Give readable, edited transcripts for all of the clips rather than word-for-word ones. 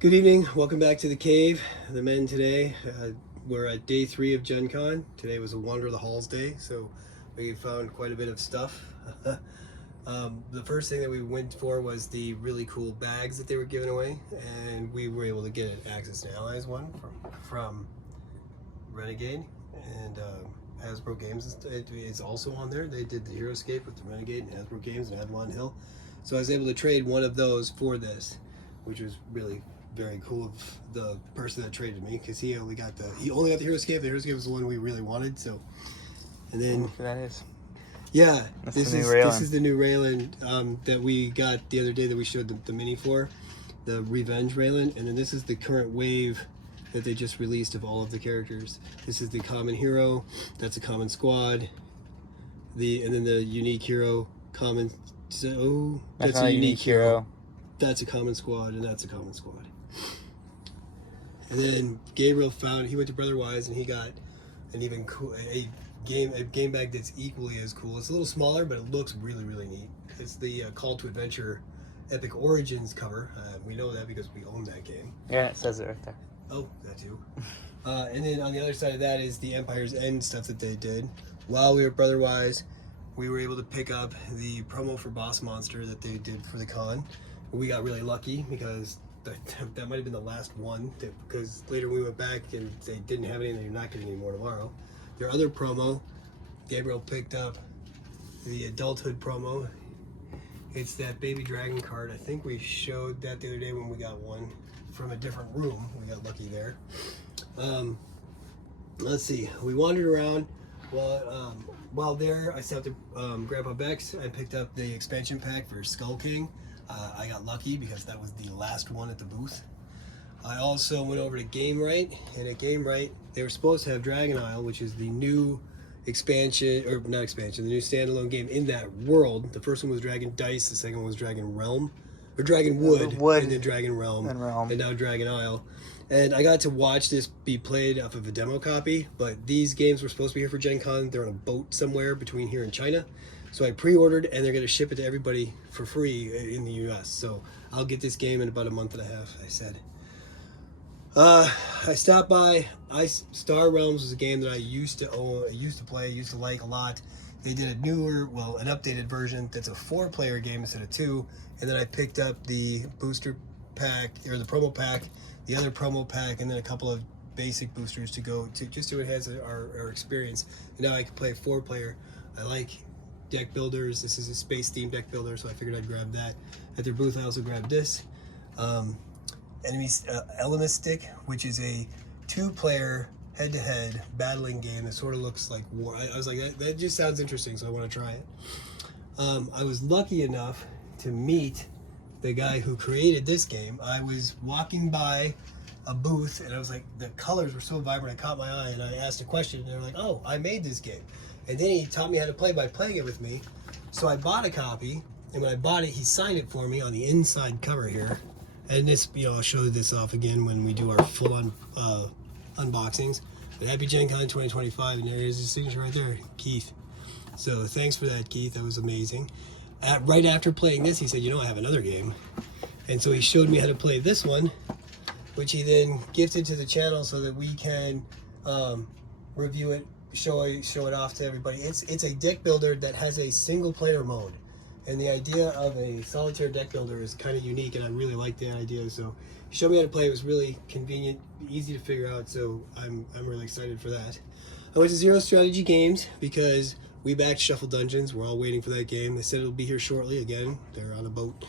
Good evening. Welcome back to the cave. The men today, we're at day 3 of Gen Con. Today was a Wander of the Halls day, so we found quite a bit of stuff. The first thing that we went for was the really cool bags that they were giving away, and we were able to get an Axis and Allies one from Renegade, and Hasbro Games is also on there. They did the Heroescape with the Renegade and Hasbro Games and Avalon Hill. So I was able to trade one of those for this, which was really very cool of the person that traded me, because he only got the Heroescape. The Heroescape was the one we really wanted. So, and then that is. Yeah, That's this is the new Raylan that we got the other day that we showed the mini for, the Revenge Raylan, and then this is the current wave that they just released of all of the characters. This is the common hero, that's a common squad, and then the unique hero common. So that's a unique hero. That's a common squad, and that's a common squad. And then Gabriel he went to Brother Wise, and he got an even cool a game bag that's equally as cool. It's a little smaller, but it looks really, really neat. It's the Call to Adventure Epic Origins cover. We know that because we own that game. Yeah, it says it right there. Oh, that too. And then on the other side of that is the Empire's End stuff that they did. While we were Brother Wise, we were able to pick up the promo for Boss Monster that they did for the con. We got really lucky because that might have been the last one, because later we went back and they didn't have any, and they're not getting any more tomorrow. Their other promo, Gabriel picked up the Adulthood promo. It's that Baby Dragon card. I think we showed that the other day when we got one from a different room. We got lucky there. Let's see. We wandered around. While there, I stopped at Grandpa Beck's. I picked up the expansion pack for Skull King. I got lucky because that was the last one at the booth. I also went over to Game Right, and at Game Right, they were supposed to have Dragon Isle, which is the new expansion, or not expansion, the new standalone game in that world. The first one was Dragon Dice, the second one was Dragon Realm, or Dragon Wood, and then Dragon Realm, and now Dragon Isle. And I got to watch this be played off of a demo copy, but these games were supposed to be here for Gen Con. They're on a boat somewhere between here and China. So I pre-ordered, and they're going to ship it to everybody for free in the US. So I'll get this game in about a month and a half, I said. I stopped by. Star Realms was a game that I used to own, I used to play, used to like a lot. They did an updated version that's a 4-player game instead of 2. And then I picked up the booster pack, or the promo pack, the other promo pack, and then a couple of basic boosters to go to just to enhance our experience. And now I can play 4-player. I like deck builders. This is a space themed deck builder, so I figured I'd grab that. At their booth, I also grabbed this. Ellenistic, which is a 2-player head-to-head battling game that sort of looks like war. I was like, that just sounds interesting, so I want to try it. I was lucky enough to meet the guy who created this game. I was walking by a booth, and I was like, the colors were so vibrant, it caught my eye, and I asked a question, and they're like, oh, I made this game. And then he taught me how to play by playing it with me. So I bought a copy, and when I bought it, he signed it for me on the inside cover here. And this, I'll show this off again when we do our full-on unboxings. But happy Gen Con 2025, and there is his signature right there, Keith. So thanks for that, Keith. That was amazing. Right after playing this, he said, I have another game. And so he showed me how to play this one, which he then gifted to the channel so that we can review it, show it off to everybody. It's a deck builder that has a single player mode. And the idea of a solitaire deck builder is kind of unique, and I really like the idea. So he showed me how to play. It was really convenient, easy to figure out, so I'm really excited for that. I went to Zero Strategy Games because we backed Shuffle Dungeons. We're all waiting for that game. They said it'll be here shortly. Again, they're on a boat.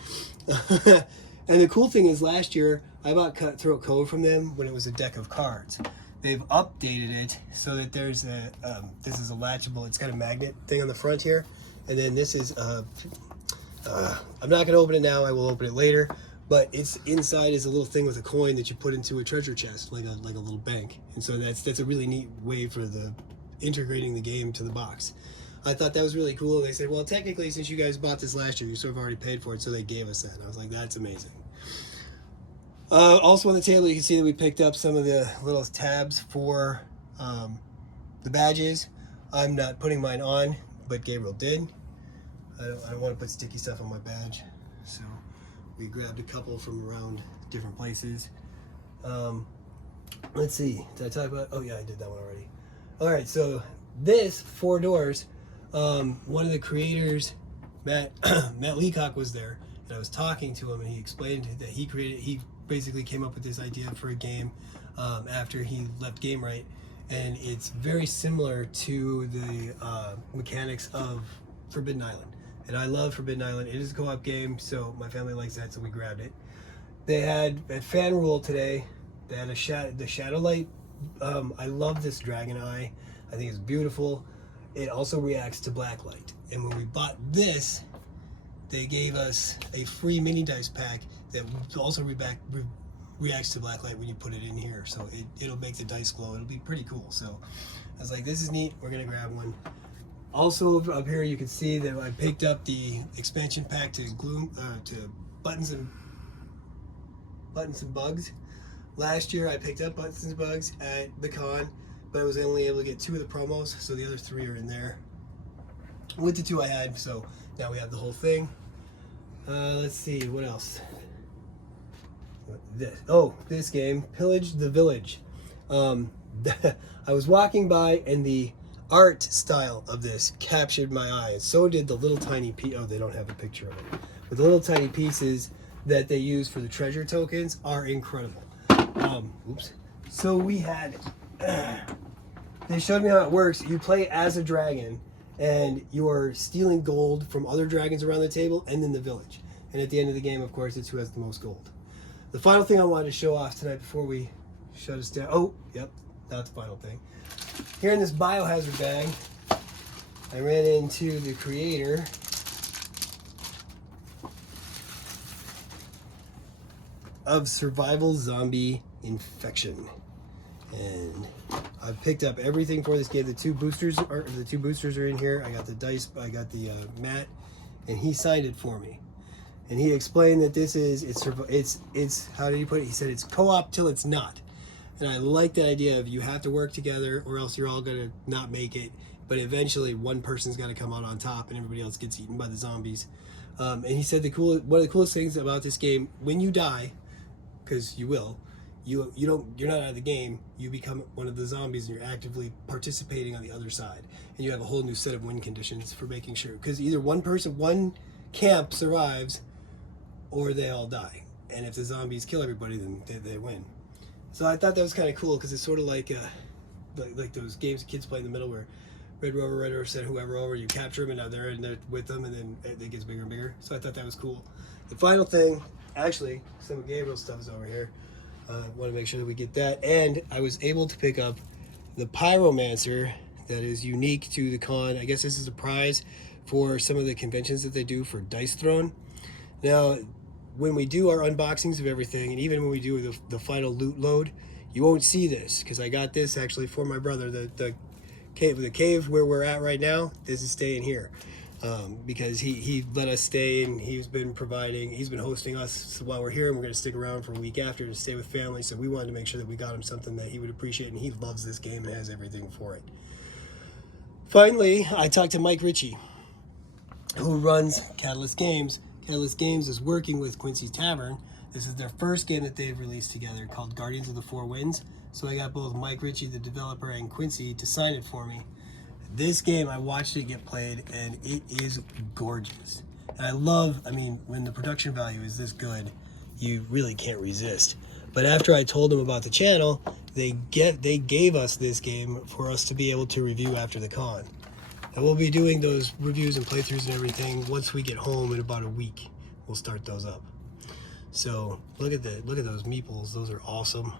And the cool thing is, last year, I bought Cutthroat Cove from them when it was a deck of cards. They've updated it so that there's this is a latchable, it's got a magnet thing on the front here. And then this is, I'm not going to open it now, I will open it later. But it's inside is a little thing with a coin that you put into a treasure chest, like a little bank. And so that's a really neat way for integrating the game to the box. I thought that was really cool. And they said, well, technically, since you guys bought this last year, you sort of already paid for it, so they gave us that. And I was like, that's amazing. Also on the table, you can see that we picked up some of the little tabs for the badges. I'm not putting mine on, but Gabriel did. I don't want to put sticky stuff on my badge, so we grabbed a couple from around different places. Let's see. Did I talk about? Oh yeah, I did that one already. All right, so this Four Doors, one of the creators, Matt Leacock, was there, and I was talking to him, and he explained that he basically came up with this idea for a game after he left Gamewright, and it's very similar to the mechanics of Forbidden Island. And I love Forbidden Island. It is a co-op game, so my family likes that, so we grabbed it. They had at Fan Rule today. They had the Shadowlight. I love this dragon eye. I think it's beautiful. It also reacts to blacklight. And when we bought this, they gave us a free mini dice pack that also reacts to blacklight when you put it in here. So it'll make the dice glow. It'll be pretty cool. So I was like, this is neat. We're gonna grab one. Also up here, you can see that I picked up the expansion pack to Buttons and Bugs. Last year I picked up Buttons and Bugs at the con, but I was only able to get 2 of the promos, so the other 3 are in there with the 2 I had. So now we have the whole thing. Let's see, what else? This game, Pillage the Village. I was walking by and the art style of this captured my eye, and so did the little tiny they don't have a picture of it, but the little tiny pieces that they use for the treasure tokens are incredible. So we had they showed me how it works. You play as a dragon and you're stealing gold from other dragons around the table and then the village, and at the end of the game, of course, it's who has the most gold. The final thing I wanted to show off tonight before we shut us down, not the final thing. Here in this biohazard bag, I ran into the creator of Survival Zombie Infection, and I've picked up everything for this game. The two boosters are in here. I got the dice, I got the mat, and he signed it for me. And he explained that this is it's how did he put it? He said it's co-op till it's not. And I like that idea of you have to work together or else you're all gonna not make it. But eventually one person's gotta come out on top and everybody else gets eaten by the zombies. And he said one of the coolest things about this game, when you die, because you will, you're not out of the game, you become one of the zombies and you're actively participating on the other side. And you have a whole new set of win conditions for making sure, because either one camp survives or they all die. And if the zombies kill everybody, then they win. So I thought that was kind of cool, because it's sort of like those games kids play in the middle where Red Rover sent whoever over, you capture them, and now they're in there with them, and then it gets bigger and bigger. So I thought that was cool. The final thing, actually, some of Gabriel's stuff is over here. Want to make sure that we get that. And I was able to pick up the Pyromancer that is unique to the con. I guess this is a prize for some of the conventions that they do for Dice Throne. Now, when we do our unboxings of everything, and even when we do the final loot load, you won't see this, because I got this actually for my brother. The cave where we're at right now, this is staying here, because he let us stay, and he's been hosting us while we're here, and we're going to stick around for a week after to stay with family. So we wanted to make sure that we got him something that he would appreciate, and he loves this game and has everything for it. Finally, I talked to Mike Ritchie, who runs Catalyst Games. Catalyst Games is working with Quincy's Tavern. This is their first game that they've released together, called Guardians of the Four Winds. So I got both Mike Ritchie, the developer, and Quincy to sign it for me. This game, I watched it get played, and it is gorgeous. And when the production value is this good, you really can't resist. But after I told them about the channel, they gave us this game for us to be able to review after the con. And we'll be doing those reviews and playthroughs and everything once we get home in about a week. We'll start those up. So look at those meeples. Those are awesome.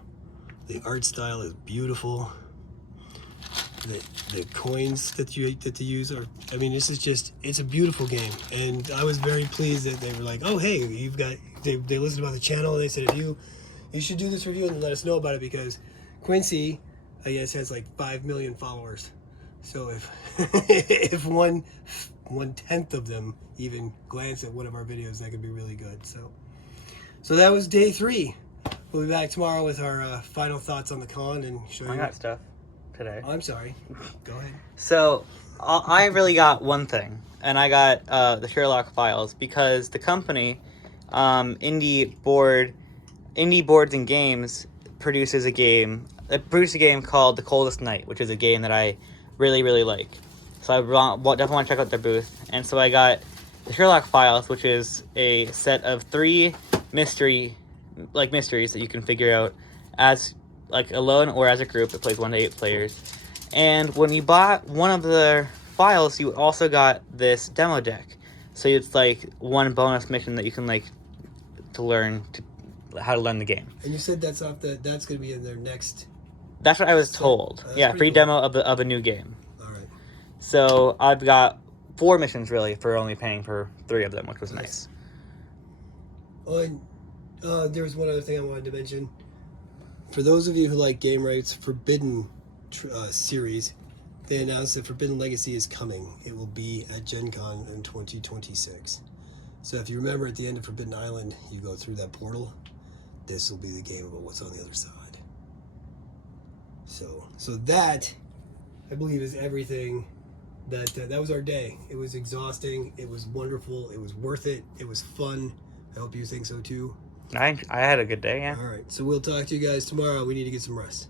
The art style is beautiful. The coins that you use are, it's a beautiful game. And I was very pleased that they were like, oh hey, they listened about the channel, and they said, if you should do this review and let us know about it, because Quincy, I guess, has like 5 million followers. So if one tenth of them even glance at one of our videos, that could be really good. So that was day 3. We'll be back tomorrow with our final thoughts on the con and show you. I got stuff today. I'm sorry. Go ahead. So I really got one thing, and I got the Sherlock Files, because the company, Indie Boards and Games, produces a game. It produced a game called The Coldest Night, which is a game that I really, really like. So I definitely want to check out their booth. And so I got the Sherlock Files, which is a set of 3 mysteries that you can figure out as like alone or as a group. It plays 1 to 8 players. And when you bought one of the files, you also got this demo deck. So it's like one bonus mission that you can like to learn how to learn the game. And you said that's going to be in their next. That's what I was told. That's Yeah, pretty free cool. demo of a new game. All right. So I've got 4 missions really for only paying for 3 of them, which was nice. Oh, and there was one other thing I wanted to mention. For those of you who like Game Rights Forbidden series, they announced that Forbidden Legacy is coming. It will be at Gen Con in 2026. So if you remember at the end of Forbidden Island, you go through that portal. This will be the game about what's on the other side. So that, I believe, is everything. That was our day. It was exhausting. It was wonderful. It was worth it. It was fun. I hope you think so too. I had a good day, yeah. All right. So we'll talk to you guys tomorrow. We need to get some rest.